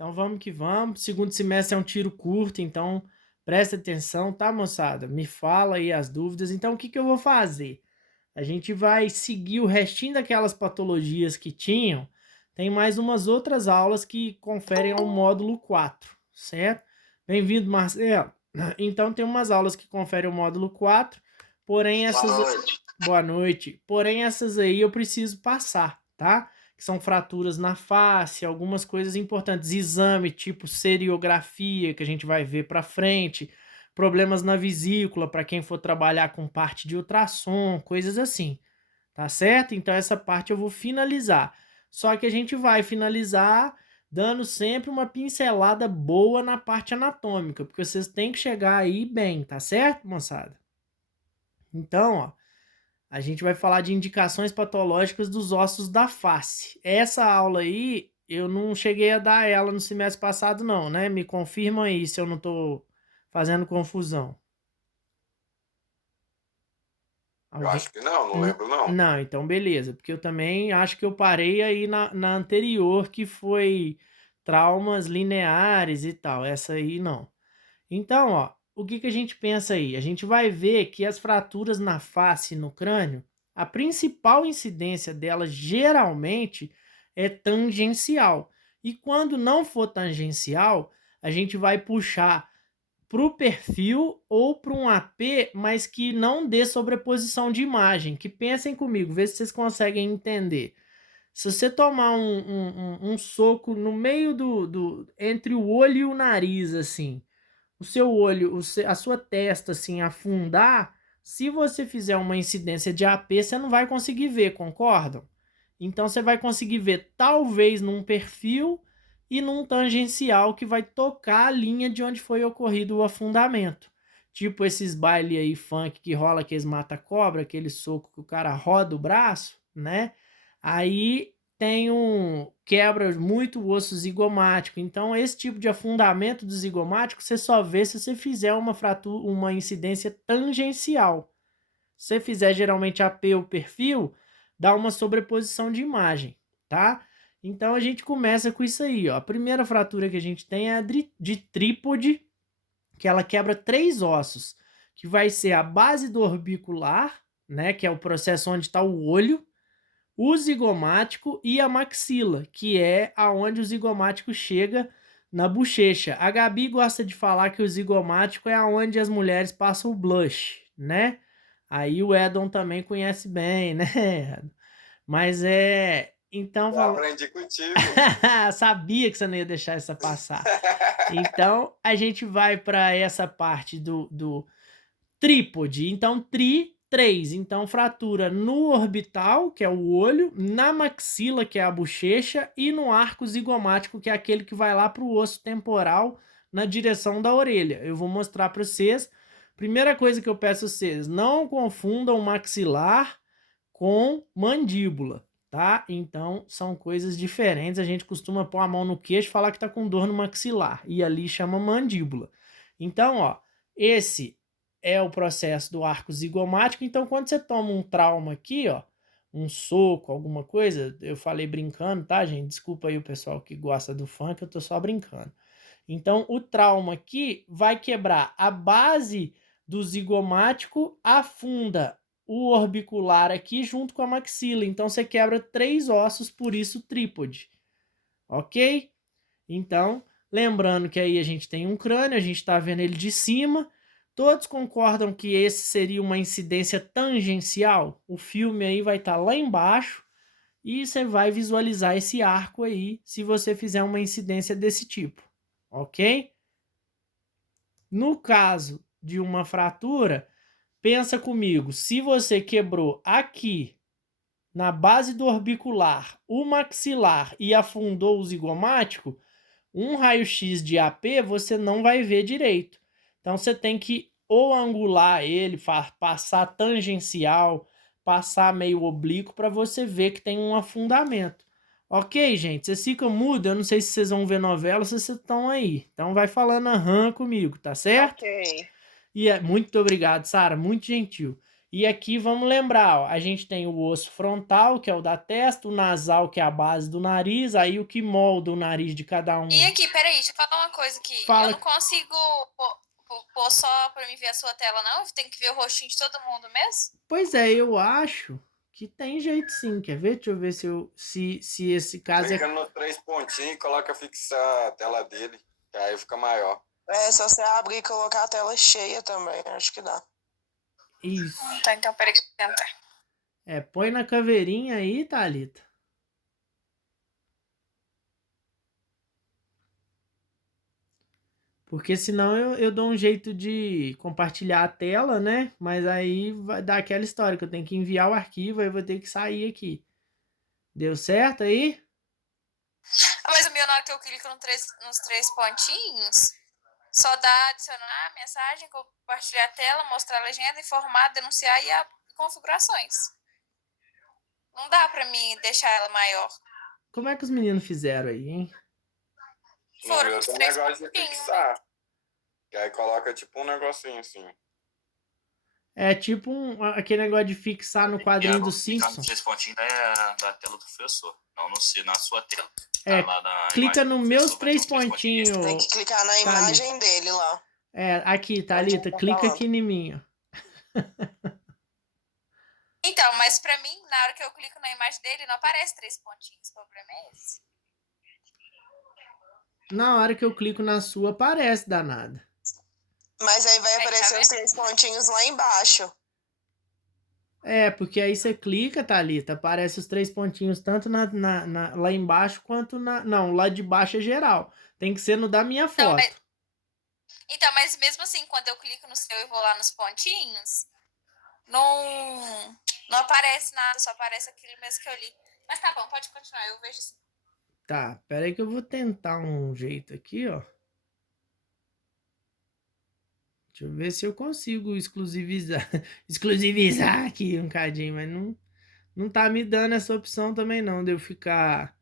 Então vamos que vamos. Segundo semestre é um tiro curto, então presta atenção, tá, moçada? Me fala aí as dúvidas. Então o que que eu vou fazer? A gente vai seguir o restinho daquelas patologias que tinham. Tem mais umas outras aulas que conferem ao módulo 4, certo? Bem-vindo, Marcelo. Então tem umas aulas que conferem o módulo 4, porém Boa essas... noite. Boa noite. Porém essas aí eu preciso passar, tá? Que são fraturas na face, algumas coisas importantes, exame tipo seriografia, que a gente vai ver para frente, problemas na vesícula para quem for trabalhar com parte de ultrassom, coisas assim, tá certo? Então essa parte eu vou finalizar. Só que a gente vai finalizar dando sempre uma pincelada boa na parte anatômica, porque vocês têm que chegar aí bem, tá certo, moçada? Então, ó, a gente vai falar de indicações patológicas dos ossos da face. Essa aula aí, eu não cheguei a dar ela no semestre passado não, né? Me confirma aí se eu não tô fazendo confusão. Eu Alguém? acho que não, não lembro não. Não, então beleza, porque eu também acho que eu parei aí na anterior, que foi traumas lineares e tal. Essa aí não. Então, ó, o que que a gente pensa aí? A gente vai ver que as fraturas na face e no crânio, a principal incidência delas geralmente é tangencial. E quando não for tangencial, a gente vai puxar para o perfil ou para um AP, mas que não dê sobreposição de imagem. Que pensem comigo, vê se vocês conseguem entender. Se você tomar um soco no meio entre o olho e o nariz, assim, o seu olho, a sua testa, assim, afundar, se você fizer uma incidência de AP, você não vai conseguir ver, concordam? Então você vai conseguir ver talvez num perfil e num tangencial que vai tocar a linha de onde foi ocorrido o afundamento. Tipo esses baile aí funk que rola aqueles mata-cobra, aquele soco que o cara roda o braço, né? Aí tem quebra muito o osso zigomático. Então esse tipo de afundamento do zigomático você só vê se você fizer uma fratura, uma incidência tangencial. Se você fizer geralmente AP ou perfil, dá uma sobreposição de imagem, tá? Então a gente começa com isso aí, ó. A primeira fratura que a gente tem é a de trípode, que ela quebra três ossos, que vai ser a base do orbicular, né, que é o processo onde está o olho, o zigomático e a maxila, que é aonde o zigomático chega na bochecha. A Gabi gosta de falar que o zigomático é aonde as mulheres passam o blush, né? Aí o Edon também conhece bem, né? Mas é. Então, Eu aprendi contigo. sabia que você não ia deixar essa passar. Então, a gente vai para essa parte do trípode. Então, 3. Então, fratura no orbital, que é o olho, na maxila, que é a bochecha, e no arco zigomático, que é aquele que vai lá para o osso temporal na direção da orelha. Eu vou mostrar para vocês. Primeira coisa que eu peço a vocês, não confundam maxilar com mandíbula, tá? Então, são coisas diferentes. A gente costuma pôr a mão no queixo e falar que tá com dor no maxilar, e ali chama mandíbula. Então, ó, esse é o processo do arco zigomático. Então, quando você toma um trauma aqui, ó, um soco, alguma coisa, eu falei brincando, tá, gente? Desculpa aí o pessoal que gosta do funk, eu tô só brincando. Então, o trauma aqui vai quebrar a base do zigomático, afunda o orbicular aqui junto com a maxila. Então, você quebra três ossos, por isso trípode. Ok? Então, lembrando que aí a gente tem um crânio, a gente está vendo ele de cima. Todos concordam que esse seria uma incidência tangencial? O filme aí vai estar lá embaixo e você vai visualizar esse arco aí se você fizer uma incidência desse tipo, ok? No caso de uma fratura, pensa comigo, se você quebrou aqui na base do orbicular, o maxilar e afundou o zigomático, um raio-x de AP você não vai ver direito. Então você tem que ou angular ele, passar tangencial, passar meio oblíquo para você ver que tem um afundamento. Ok, gente? Vocês ficam mudos, eu não sei se vocês vão ver novela ou se vocês estão aí. Então vai falando aham comigo, tá Ok. certo? E muito obrigado, Sara, muito gentil. E aqui vamos lembrar, ó, a gente tem o osso frontal, que é o da testa, o nasal, que é a base do nariz, aí o que molda o nariz de cada um. E aqui, peraí, deixa eu falar uma coisa aqui. Fala. Eu não consigo pôr só pra me ver a sua tela, não? Tem que ver o rostinho de todo mundo mesmo? Pois é, eu acho que tem jeito sim. Quer ver? Deixa eu ver se esse caso Clica nos 3 pontinhos e coloca fixar a tela dele, que aí fica maior. É, se você abrir e colocar a tela cheia também, acho que dá. Isso. Tá, então peraí que eu vou tentar. Põe na caveirinha aí, Thalita. Porque senão eu dou um jeito de compartilhar a tela, né? Mas aí vai dar aquela história que eu tenho que enviar o arquivo, aí eu vou ter que sair aqui. Deu certo aí? Mas o meu, na hora que eu clico nos 3 pontinhos, só dá adicionar a mensagem, compartilhar a tela, mostrar a legenda, informar, denunciar e configurações. Não dá pra mim deixar ela maior. Como é que os meninos fizeram aí, hein? Foram os 3 pontinhos. Fixar. E aí coloca tipo um negocinho assim. É tipo aquele negócio de fixar no quadrinho do Simpsons. 3 pontinhos é da tela do professor, não na sua tela. Clica nos meus 3 pontinhos. Tem que clicar na imagem dele lá. Aqui, Thalita, clica aqui em mim, ó. Então, mas pra mim, na hora que eu clico na imagem dele, não aparece 3 pontinhos. O problema é esse. Na hora que eu clico na sua, aparece, danada. Mas aí vai aparecer os 3 pontinhos lá embaixo. Porque aí você clica, Thalita, aparece os 3 pontinhos tanto lá embaixo quanto na... Não, lá de baixo é geral. Tem que ser no da minha foto. Mas mesmo assim, quando eu clico no seu e vou lá nos pontinhos, não aparece nada, só aparece aquilo mesmo que eu li. Mas tá bom, pode continuar, eu vejo assim. Tá, pera aí que eu vou tentar um jeito aqui, ó. Deixa eu ver se eu consigo exclusivizar aqui um cadinho, mas não tá me dando essa opção também não, de eu fixar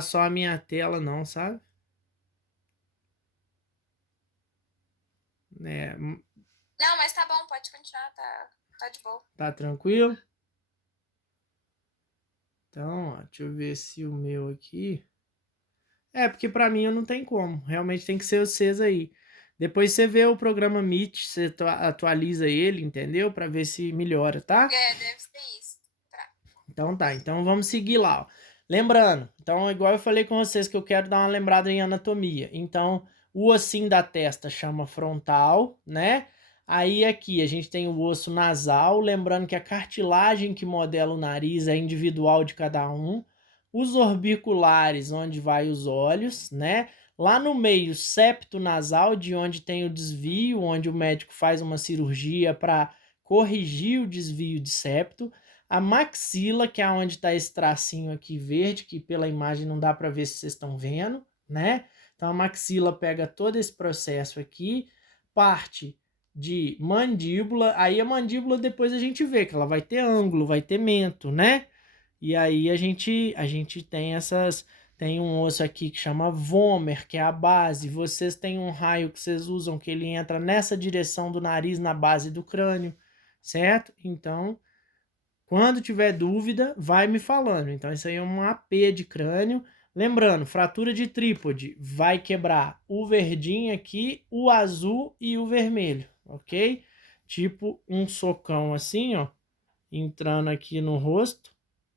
só a minha tela não, sabe? Não, mas tá bom, pode continuar, tá de boa. Tá tranquilo? Então, ó, deixa eu ver se o meu aqui... porque pra mim eu não tem como, realmente tem que ser vocês aí. Depois você vê o programa Meet, você atualiza ele, entendeu? Pra ver se melhora, tá? Deve ser isso. Tá. Então vamos seguir lá, ó. Lembrando, então igual eu falei com vocês que eu quero dar uma lembrada em anatomia. Então, o ossinho da testa chama frontal, né? Aí aqui a gente tem o osso nasal, lembrando que a cartilagem que modela o nariz é individual de cada um. Os orbiculares, onde vai os olhos, né? Lá no meio, septo nasal, de onde tem o desvio, onde o médico faz uma cirurgia para corrigir o desvio de septo. A maxila, que é onde está esse tracinho aqui verde, que pela imagem não dá para ver se vocês estão vendo, né? Então a maxila pega todo esse processo aqui, parte de mandíbula, aí a mandíbula depois a gente vê que ela vai ter ângulo, vai ter mento, né? E aí a gente tem um osso aqui que chama vômer, que é a base. Vocês têm um raio que vocês usam que ele entra nessa direção do nariz, na base do crânio, certo? Então, quando tiver dúvida, vai me falando. Então, isso aí é um AP de crânio. Lembrando, fratura de trípode vai quebrar o verdinho aqui, o azul e o vermelho, ok? Tipo um socão assim, ó, entrando aqui no rosto,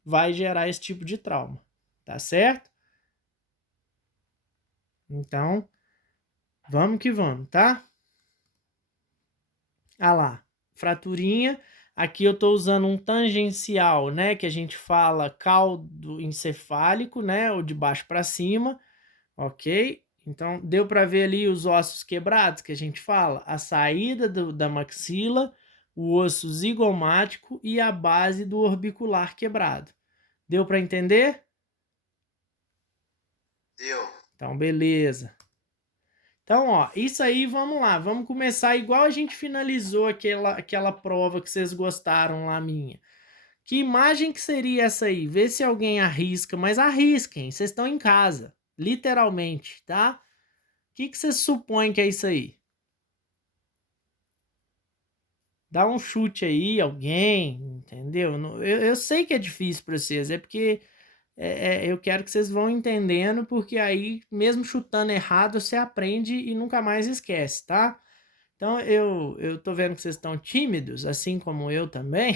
vai gerar esse tipo de trauma, tá certo? Então, vamos que vamos, tá? Ah lá, fraturinha. Aqui eu estou usando um tangencial, né? Que a gente fala caldo encefálico, né? Ou de baixo para cima, ok? Então, deu para ver ali os ossos quebrados que a gente fala? A saída da maxila, o osso zigomático e a base do orbicular quebrado. Deu para entender? Deu. Então, beleza. Então, ó, isso aí, vamos lá. Vamos começar igual a gente finalizou aquela prova que vocês gostaram lá minha. Que imagem que seria essa aí? Vê se alguém arrisca, mas arrisquem. Vocês estão em casa, literalmente, tá? O que vocês supõem que é isso aí? Dá um chute aí, alguém, entendeu? Eu sei que é difícil para vocês, é porque eu quero que vocês vão entendendo, porque aí, mesmo chutando errado, você aprende e nunca mais esquece, tá? Então, eu tô vendo que vocês estão tímidos, assim como eu também.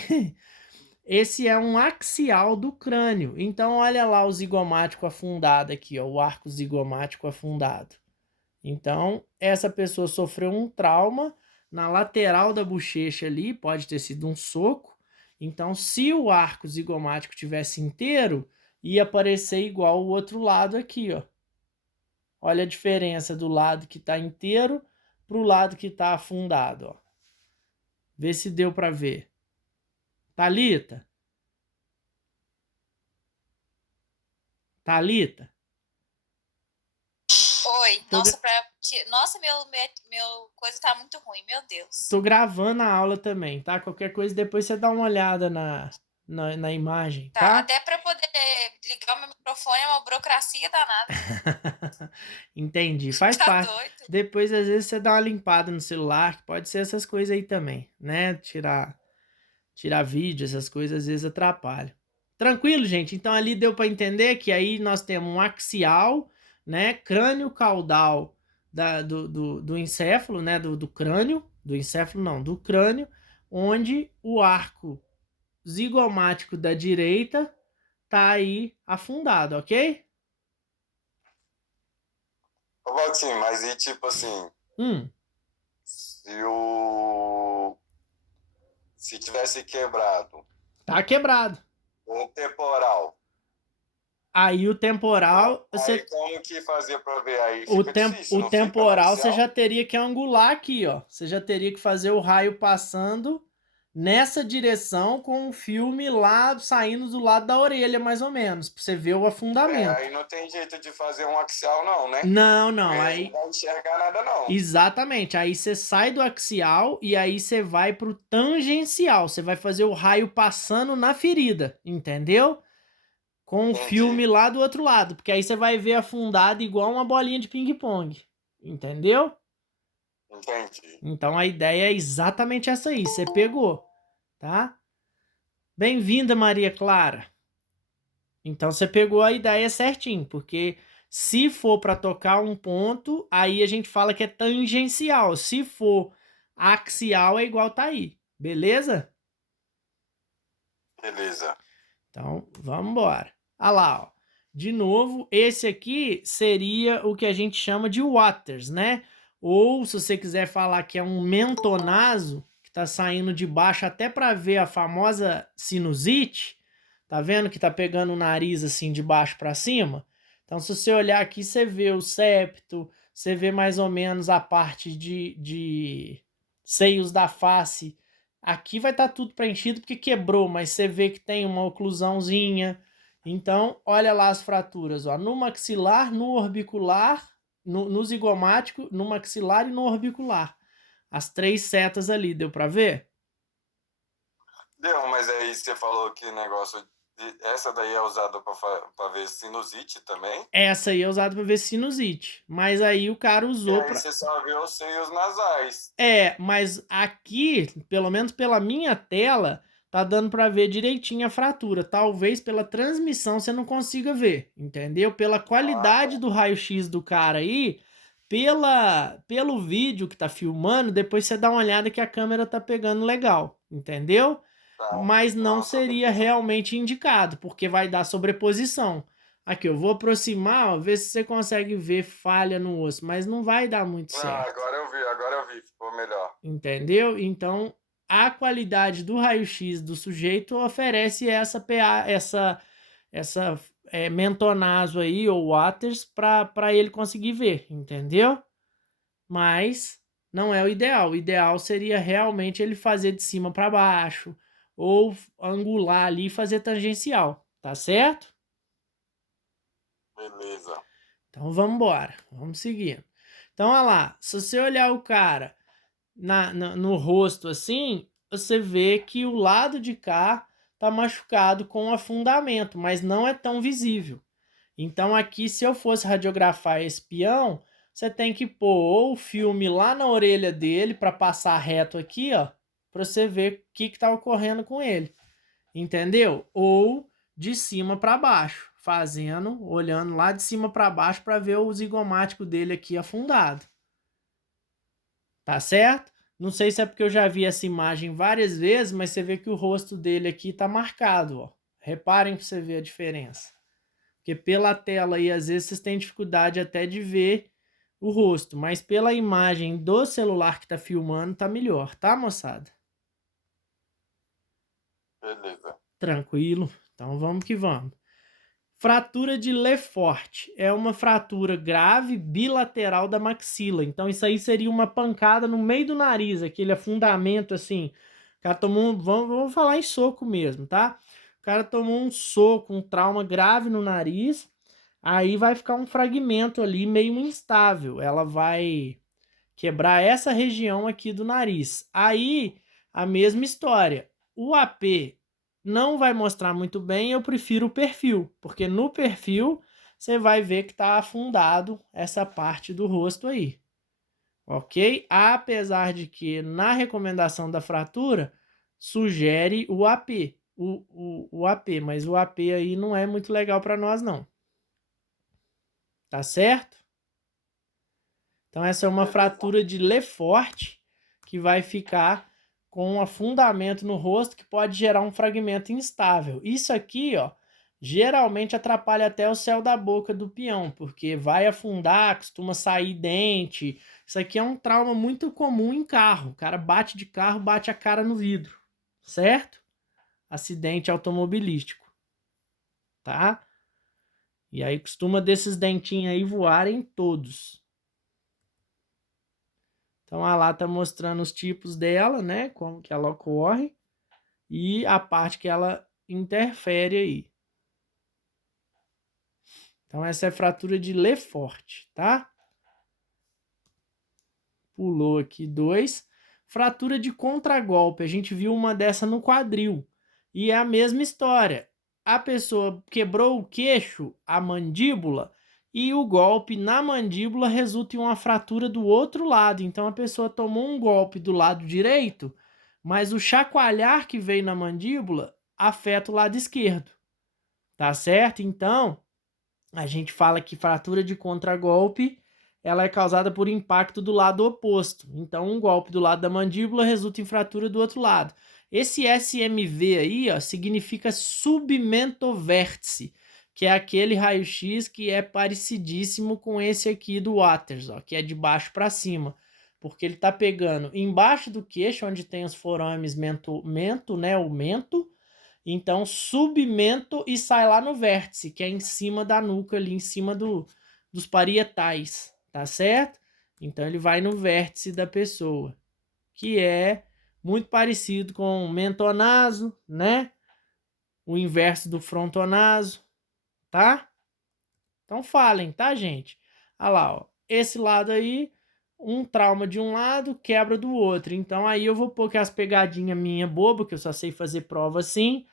Esse é um axial do crânio. Então, olha lá o zigomático afundado aqui, ó, o arco zigomático afundado. Então, essa pessoa sofreu um trauma na lateral da bochecha ali, pode ter sido um soco. Então, se o arco zigomático tivesse inteiro, ia aparecer igual o outro lado aqui, ó. Olha a diferença do lado que está inteiro para o lado que está afundado, ó. Vê se deu para ver. Thalita? Thalita? Oi. Tô Nossa, Nossa, meu coisa tá muito ruim, meu Deus. Tô gravando a aula também, tá? Qualquer coisa depois você dá uma olhada na imagem, Tá, tá? até pra eu poder ligar o meu microfone é uma burocracia danada. Entendi, faz Tá parte. doido. Depois, às vezes, você dá uma limpada no celular, que pode ser essas coisas aí também, né? Tirar vídeo, essas coisas às vezes atrapalham. Tranquilo, gente? Então ali deu para entender que aí nós temos um axial, né? Crânio caudal do encéfalo, né? Do crânio, do encéfalo não, do crânio, onde o arco zigomático da direita tá aí afundado, ok? Ô, Valtinho, mas e tipo assim, Hum, se tivesse quebrado tá quebrado. um temporal, Aí o temporal, aí como que fazia pra ver? Aí o, fica tem, difícil, o não fica no temporal você axial? já teria que angular aqui, ó. Você já teria que fazer o raio passando nessa direção com o filme lá saindo do lado da orelha, mais ou menos, pra você ver o afundamento. Aí não tem jeito de fazer um axial não, né? Não, Porque aí não vai enxergar nada não. exatamente. Aí você sai do axial e aí você vai pro tangencial. Você vai fazer o raio passando na ferida, entendeu? Com o Entendi. filme lá do outro lado, porque aí você vai ver afundado igual uma bolinha de ping-pong, entendeu? Entendi. Então a ideia é exatamente essa aí, você pegou, tá? Bem-vinda, Maria Clara. Então você pegou a ideia certinho, porque se for para tocar um ponto, aí a gente fala que é tangencial. Se for axial, é igual tá aí, beleza? Beleza. Então, vamos embora. Olha lá, ó. De novo, esse aqui seria o que a gente chama de waters, né? Ou, se você quiser falar que é um mentonaso, que tá saindo de baixo até para ver a famosa sinusite, tá vendo que tá pegando o nariz assim de baixo para cima? Então, se você olhar aqui, você vê o septo, você vê mais ou menos a parte de seios da face. Aqui vai estar tudo preenchido porque quebrou, mas você vê que tem uma oclusãozinha. Então, olha lá as fraturas, ó, no maxilar, no orbicular, no zigomático, no maxilar e no orbicular. As 3 setas ali, deu para ver? Deu, mas aí você falou que negócio essa daí é usada para ver sinusite também. Essa aí é usada para ver sinusite, mas aí o cara E usou aí para... você só vê os seios nasais. Mas aqui, pelo menos pela minha tela, tá dando para ver direitinho a fratura. Talvez pela transmissão você não consiga ver, entendeu? Pela qualidade do raio-x do cara aí, pelo vídeo que tá filmando, depois você dá uma olhada que a câmera tá pegando legal, entendeu? Tá. Mas não Nossa, seria realmente indicado, porque vai dar sobreposição. Aqui, eu vou aproximar, ó, ver se você consegue ver falha no osso, mas não vai dar muito certo. Agora eu vi, ficou melhor. Entendeu? Então, a qualidade do raio-x do sujeito oferece essa PA, essa mentonaso aí, ou waters, para ele conseguir ver, entendeu? Mas não é o ideal. O ideal seria realmente ele fazer de cima para baixo, ou angular ali e fazer tangencial, tá certo? Beleza. Então vamos embora, vamos seguir. Então olha lá, se você olhar o cara no rosto assim, você vê que o lado de cá tá machucado com afundamento, mas não é tão visível. Então aqui, se eu fosse radiografar esse peão, você tem que pôr ou o filme lá na orelha dele para passar reto aqui, ó, para você ver o que está ocorrendo com ele. Entendeu? Ou de cima para baixo, olhando lá de cima para baixo para ver o zigomático dele aqui afundado. Tá certo? Não sei se é porque eu já vi essa imagem várias vezes, mas você vê que o rosto dele aqui tá marcado, ó. Reparem para você ver a diferença. Porque pela tela aí, às vezes, vocês têm dificuldade até de ver o rosto, mas pela imagem do celular que tá filmando, tá melhor, tá, moçada? Beleza. Tranquilo. Então vamos que vamos. Fratura de Lefort é uma fratura grave bilateral da maxila. Então isso aí seria uma pancada no meio do nariz, aquele afundamento assim. O cara tomou vamos falar em soco mesmo, tá? O cara tomou um soco, um trauma grave no nariz, aí vai ficar um fragmento ali meio instável. Ela vai quebrar essa região aqui do nariz. Aí a mesma história. O AP não vai mostrar muito bem, eu prefiro o perfil, porque no perfil você vai ver que está afundado essa parte do rosto aí, ok? Apesar de que na recomendação da fratura sugere o AP, o AP, mas o AP aí não é muito legal para nós não. Tá certo? Então essa é uma fratura de Lefort que vai ficar com um afundamento no rosto que pode gerar um fragmento instável. Isso aqui, ó, geralmente atrapalha até o céu da boca do peão, porque vai afundar, costuma sair dente. Isso aqui é um trauma muito comum em carro. O cara bate de carro, bate a cara no vidro, certo? Acidente automobilístico, tá? E aí costuma desses dentinhos aí voarem todos. Então a lá tá mostrando os tipos dela, né? Como que ela ocorre e a parte que ela interfere aí. Então essa é a fratura de Lefort, tá? Pulou aqui 2. Fratura de contragolpe. A gente viu uma dessa no quadril. E é a mesma história. A pessoa quebrou o queixo, a mandíbula, e o golpe na mandíbula resulta em uma fratura do outro lado. Então a pessoa tomou um golpe do lado direito, mas o chacoalhar que veio na mandíbula afeta o lado esquerdo. Tá certo? Então, a gente fala que fratura de contragolpe ela é causada por impacto do lado oposto. Então, um golpe do lado da mandíbula resulta em fratura do outro lado. Esse SMV aí, ó, significa submentovértice, que é aquele raio-x que é parecidíssimo com esse aqui do Waters, ó, que é de baixo para cima, porque ele tá pegando embaixo do queixo, onde tem os forames mento, né, o mento, então submento e sai lá no vértice, que é em cima da nuca ali, em cima dos parietais, tá certo? Então ele vai no vértice da pessoa, que é muito parecido com o mentonaso, né? O inverso do frontonaso, tá? Então falem, tá, gente? Olha lá, ó. Esse lado aí, um trauma de um lado, quebra do outro. Então aí eu vou pôr que as pegadinhas minha boba, que eu só sei fazer prova assim,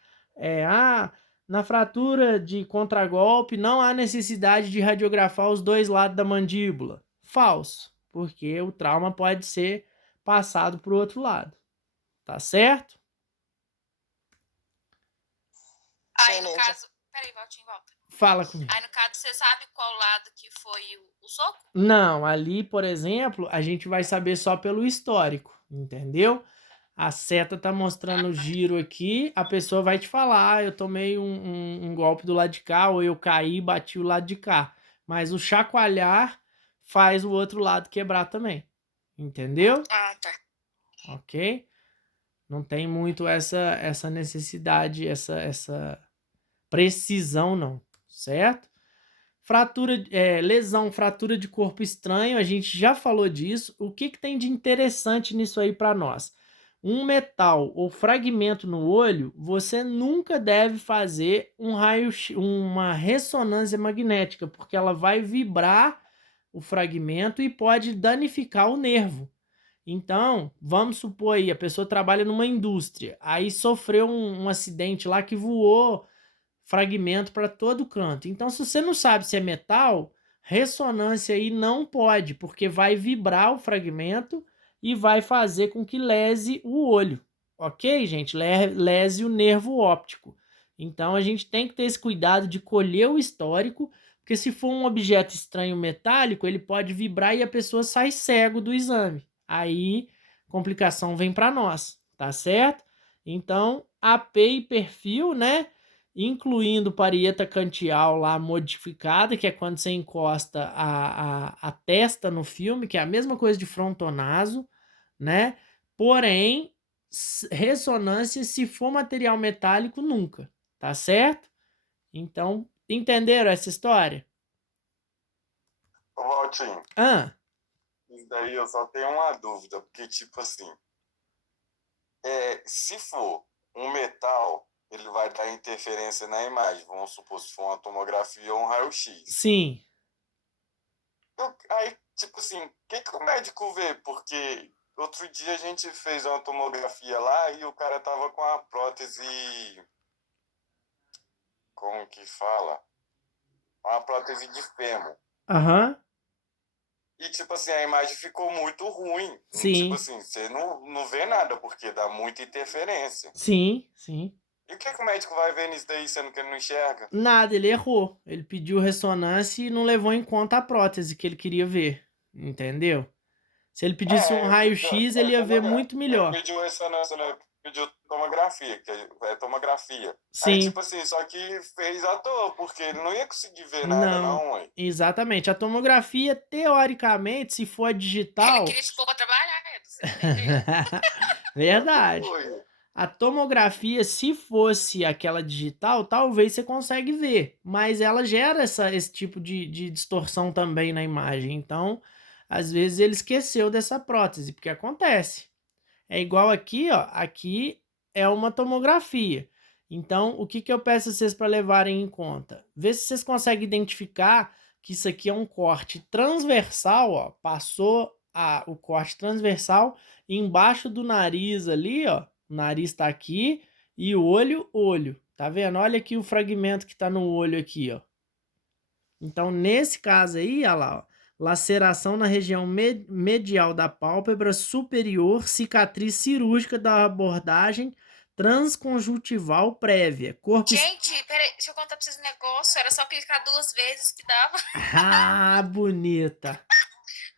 na fratura de contragolpe não há necessidade de radiografar os dois lados da mandíbula. Falso, porque o trauma pode ser passado para o outro lado. Tá certo? Aí no caso... Peraí, Valtinho, volta. Fala comigo. Aí no caso, você sabe qual lado que foi o soco? Não, ali, por exemplo, a gente vai saber só pelo histórico, entendeu? A seta tá mostrando o giro aqui, a pessoa vai te falar, eu tomei um golpe do lado de cá, ou eu caí e bati o lado de cá. Mas o chacoalhar faz o outro lado quebrar também, entendeu? Ah, tá. Ok? Não tem muito essa necessidade, essa precisão não, certo? Lesão, fratura de corpo estranho, a gente já falou disso. O que tem de interessante nisso aí para nós? Um metal ou fragmento no olho, você nunca deve fazer uma ressonância magnética, porque ela vai vibrar o fragmento e pode danificar o nervo. Então, vamos supor aí, a pessoa trabalha numa indústria, aí sofreu um acidente lá que voou fragmento para todo canto. Então, se você não sabe se é metal, ressonância aí não pode, porque vai vibrar o fragmento e vai fazer com que lese o olho, ok, gente? Lese o nervo óptico. Então, a gente tem que ter esse cuidado de colher o histórico, porque se for um objeto estranho metálico, ele pode vibrar e a pessoa sai cego do exame. Aí, complicação vem para nós, tá certo? Então, AP e perfil, né? Incluindo parieta cantial lá modificada, que é quando você encosta a testa no filme, que é a mesma coisa de frontonaso, né? Porém, ressonância, se for material metálico, nunca, tá certo? Então, entenderam essa história? Ô, Valtinho, Ah, isso daí eu só tenho uma dúvida, porque, tipo assim, se for um metal, ele vai dar interferência na imagem. Vamos supor, se for uma tomografia ou um raio-x. sim. Aí, tipo assim, o que o médico vê? Porque outro dia a gente fez uma tomografia lá e o cara tava com a prótese. Como que fala? Uma prótese de fêmur. Aham, E, tipo assim, a imagem ficou muito ruim. Tipo sim. assim, você não vê nada, porque dá muita interferência. Sim, sim. E o que o médico vai ver nisso daí, sendo que ele não enxerga? Nada, ele errou. Ele pediu ressonância e não levou em conta a prótese que ele queria ver. Entendeu? Se ele pedisse um raio-x, ele ia ver muito Ele melhor. pediu ressonância, né? Pediu tomografia, que é tomografia. Aí, Sim. tipo assim, só que fez à toa, porque ele não ia conseguir ver nada, Não, não, ué. exatamente. A tomografia, teoricamente, se for Ele digital. queria te pôr pra trabalhar, você entendeu? Verdade. Foi. A tomografia, se fosse aquela digital, talvez você consegue ver, mas ela gera esse tipo de distorção também na imagem. Então, às vezes ele esqueceu dessa prótese, porque acontece. É igual aqui, ó. Aqui é uma tomografia. Então, o que eu peço a vocês para levarem em conta? Vê se vocês conseguem identificar que isso aqui é um corte transversal, ó. Passou o corte transversal embaixo do nariz ali, ó. O nariz está aqui e o olho. Tá vendo? Olha aqui o fragmento que está no olho aqui, ó. Então, nesse caso aí, olha lá, ó. Laceração na região medial da pálpebra superior, cicatriz cirúrgica da abordagem transconjuntival prévia. Gente, peraí, deixa eu contar pra vocês um negócio. Era só clicar 2 vezes que dava. Ah, bonita.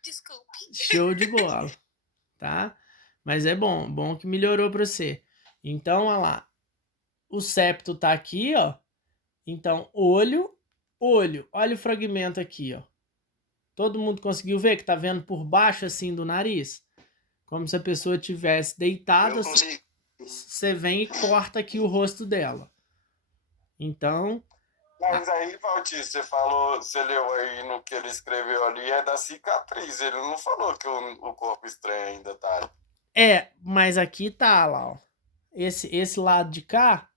Desculpe. Show de bola, tá? Mas é bom que melhorou para você. Então, olha lá. O septo tá aqui, ó. Então, olho. Olha o fragmento aqui, ó. Todo mundo conseguiu ver que tá vendo por baixo assim do nariz? Como se a pessoa tivesse deitada. Eu consegui. Você vem e corta aqui o rosto dela. Então, Mas aí, Valtir, você falou, você leu aí no que ele escreveu ali, é da cicatriz. Ele não falou que o corpo estranho ainda tá. mas aqui tá lá, ó. Esse lado de cá,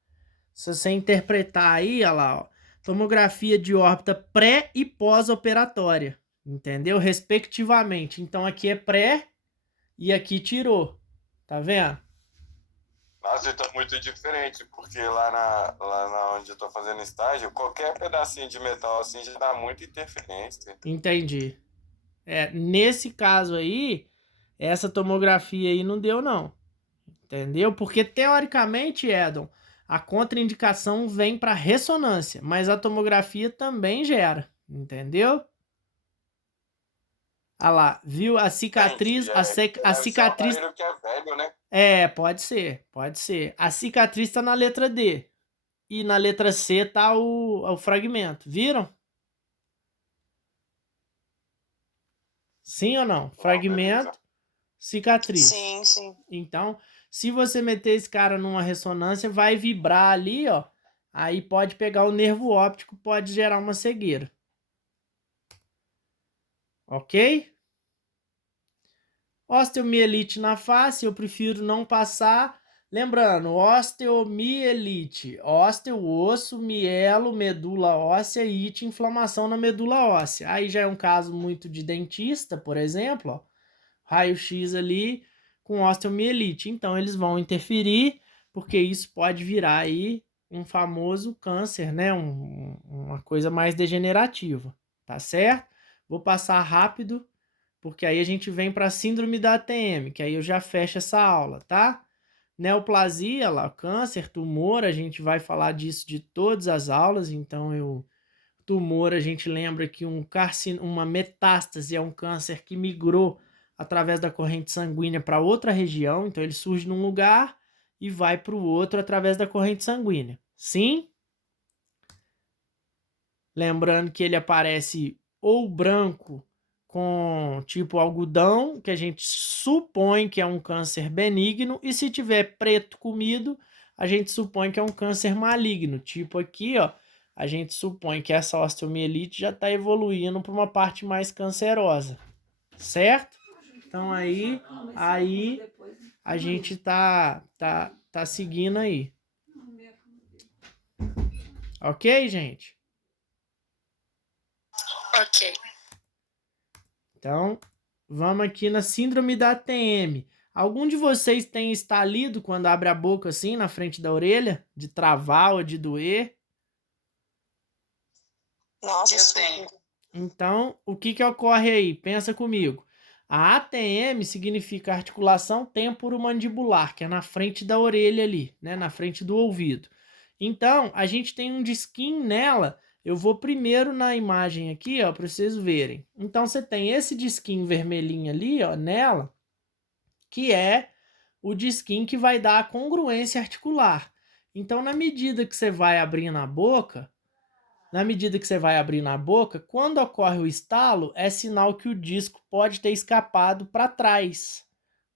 se você interpretar aí, olha lá, ó. Tomografia de órbita pré e pós-operatória. Entendeu? Respectivamente. Então aqui é pré e aqui tirou. Tá vendo? Nossa, então muito diferente, porque lá na onde eu tô fazendo estágio, qualquer pedacinho de metal assim já dá muita interferência. Entendi. Nesse caso aí, essa tomografia aí não deu, não. Entendeu? Porque teoricamente, Edon, a contraindicação vem para ressonância, mas a tomografia também gera. Entendeu? Ah lá, viu a cicatriz? A cicatriz. É um aparelho que é velho, né? Pode ser, pode ser. A cicatriz tá na letra D. E na letra C tá o fragmento. Viram? Sim ou não? Fragmento, Beleza. cicatriz. Sim, sim. Então, se você meter esse cara numa ressonância, vai vibrar ali, ó. Aí pode pegar o nervo óptico, pode gerar uma cegueira. Ok? Osteomielite na face, eu prefiro não passar. Lembrando, osteomielite, osteo, osso, mielo, medula óssea, ite, inflamação na medula óssea. Aí já é um caso muito de dentista, por exemplo, ó, raio-x ali com osteomielite. Então eles vão interferir, porque isso pode virar aí um famoso câncer, né? Uma coisa mais degenerativa, tá certo? Vou passar rápido, porque aí a gente vem para a síndrome da ATM, que aí eu já fecho essa aula, tá? Neoplasia, lá, câncer, tumor, a gente vai falar disso de todas as aulas, então tumor, a gente lembra que uma metástase é um câncer que migrou através da corrente sanguínea para outra região, então ele surge num lugar e vai para o outro através da corrente sanguínea. Sim? Lembrando que ele aparece ou branco com tipo algodão, que a gente supõe que é um câncer benigno, e se tiver preto comido, a gente supõe que é um câncer maligno. Tipo aqui, ó, a gente supõe que essa osteomielite já está evoluindo para uma parte mais cancerosa, certo? Então aí a gente tá seguindo aí. Ok, gente? Ok. Então, vamos aqui na síndrome da ATM. Algum de vocês tem estalido quando abre a boca assim na frente da orelha? De travar ou de doer? Nossa, Eu tenho. Então, o que ocorre aí? Pensa comigo. A ATM significa articulação temporomandibular, que é na frente da orelha ali, né? Na frente do ouvido. Então, a gente tem um disquinho nela. Eu vou primeiro na imagem aqui, ó, para vocês verem. Então, você tem esse disquinho vermelhinho ali, ó, nela, que é o disquinho que vai dar a congruência articular. Então, na medida que você vai abrindo a boca, quando ocorre o estalo, é sinal que o disco pode ter escapado para trás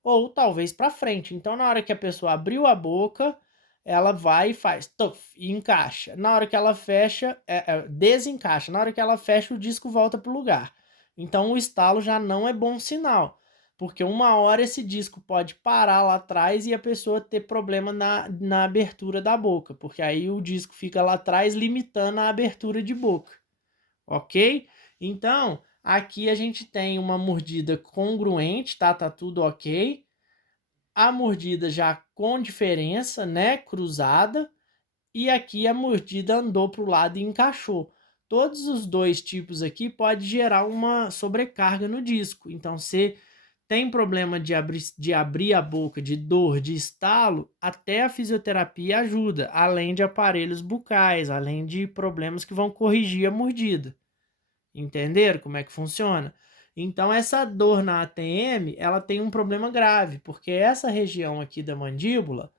ou talvez para frente. Então, na hora que a pessoa abriu a boca, ela vai e faz tuf, e encaixa. Na hora que ela fecha, desencaixa. Na hora que ela fecha, o disco volta para o lugar. Então, o estalo já não é bom sinal, porque uma hora esse disco pode parar lá atrás e a pessoa ter problema na abertura da boca, porque aí o disco fica lá atrás limitando a abertura de boca, ok? Então, aqui a gente tem uma mordida congruente, tá? Tá tudo ok. A mordida já com diferença, né? Cruzada. E aqui a mordida andou para o lado e encaixou. Todos os dois tipos aqui pode gerar uma sobrecarga no disco. Então, se tem problema de abrir a boca, de dor, de estalo, até a fisioterapia ajuda, além de aparelhos bucais, além de problemas que vão corrigir a mordida. Entenderam como é que funciona? Então, essa dor na ATM, ela tem um problema grave, porque essa região aqui da mandíbula,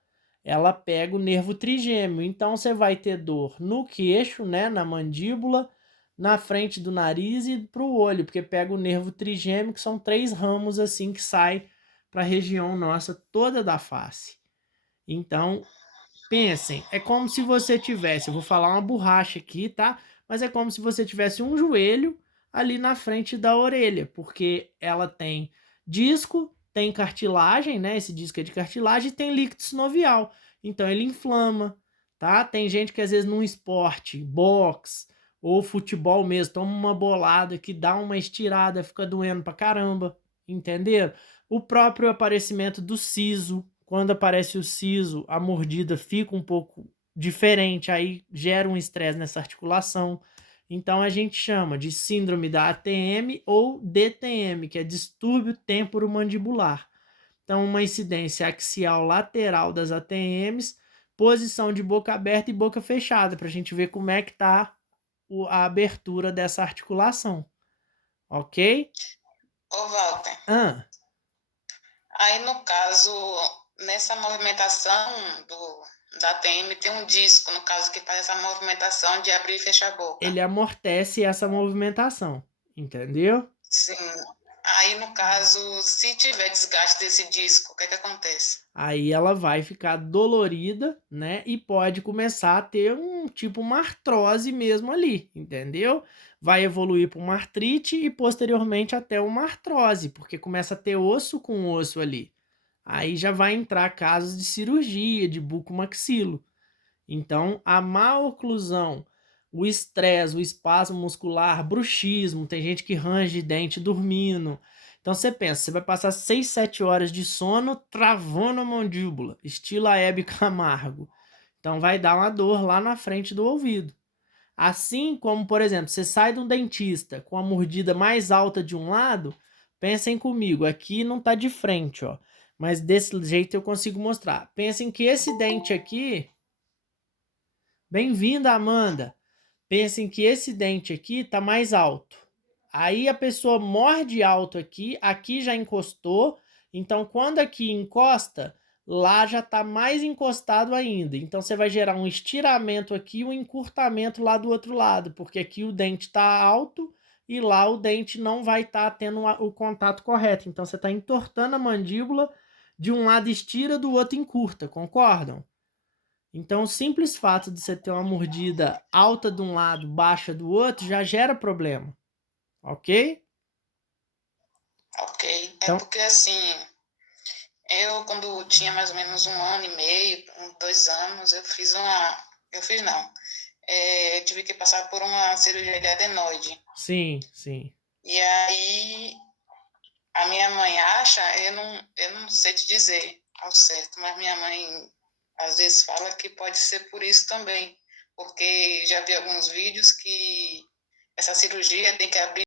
ela pega o nervo trigêmeo. Então, você vai ter dor no queixo, né, na mandíbula, na frente do nariz e pro olho, porque pega o nervo trigêmeo, que são 3 ramos assim que sai para a região nossa toda da face. Então, pensem, é como se você tivesse, eu vou falar uma borracha aqui, tá? Mas é como se você tivesse um joelho ali na frente da orelha, porque ela tem disco, tem cartilagem, né? Esse disco é de cartilagem e tem líquido sinovial. Então ele inflama, tá? Tem gente que às vezes num esporte, boxe ou futebol mesmo, toma uma bolada que dá uma estirada, fica doendo pra caramba, entenderam? O próprio aparecimento do siso, quando aparece o siso, a mordida fica um pouco diferente, aí gera um estresse nessa articulação. Então a gente chama de síndrome da ATM ou DTM, que é distúrbio temporomandibular. Então, uma incidência axial lateral das ATMs, posição de boca aberta e boca fechada, para a gente ver como é que está a abertura dessa articulação. Ok? Ô, Walter, Ah, aí no caso, nessa movimentação da TM, tem um disco, no caso, que faz essa movimentação de abrir e fechar a boca. ele amortece essa movimentação, entendeu? Sim. Aí, no caso, se tiver desgaste desse disco, o que acontece? Aí ela vai ficar dolorida, né? E pode começar a ter uma artrose mesmo ali, entendeu? Vai evoluir para uma artrite e posteriormente até uma artrose, porque começa a ter osso com osso ali. Aí já vai entrar casos de cirurgia, de bucomaxilo. Então, a má oclusão, o estresse, o espasmo muscular, bruxismo, tem gente que range dente dormindo. Então você pensa, você vai passar 6, 7 horas de sono travando a mandíbula, estilo a Hebe Camargo. Então vai dar uma dor lá na frente do ouvido. Assim como, por exemplo, você sai de um dentista com a mordida mais alta de um lado, pensem comigo, aqui não está de frente, ó. Mas desse jeito eu consigo mostrar. Pensem que esse dente aqui... Bem-vinda, Amanda. Pensem que esse dente aqui tá mais alto. Aí a pessoa morde alto aqui, aqui já encostou. Então, quando aqui encosta, lá já tá mais encostado ainda. Então, você vai gerar um estiramento aqui e um encurtamento lá do outro lado, porque aqui o dente tá alto e lá o dente não vai estar tendo o contato correto. Então, você tá entortando a mandíbula, de um lado estira, do outro encurta, concordam? Então, o simples fato de você ter uma mordida alta de um lado, baixa do outro, já gera problema. Ok? Ok. Então- É porque assim, eu quando tinha mais ou menos 1 ano e meio, 2 anos, eu fiz uma. Eu fiz não. Eu tive que passar por uma cirurgia de adenoide. Sim, sim. E aí a minha mãe acha, eu não sei te dizer ao certo, mas minha mãe às vezes fala que pode ser por isso também, porque já vi alguns vídeos que essa cirurgia tem que abrir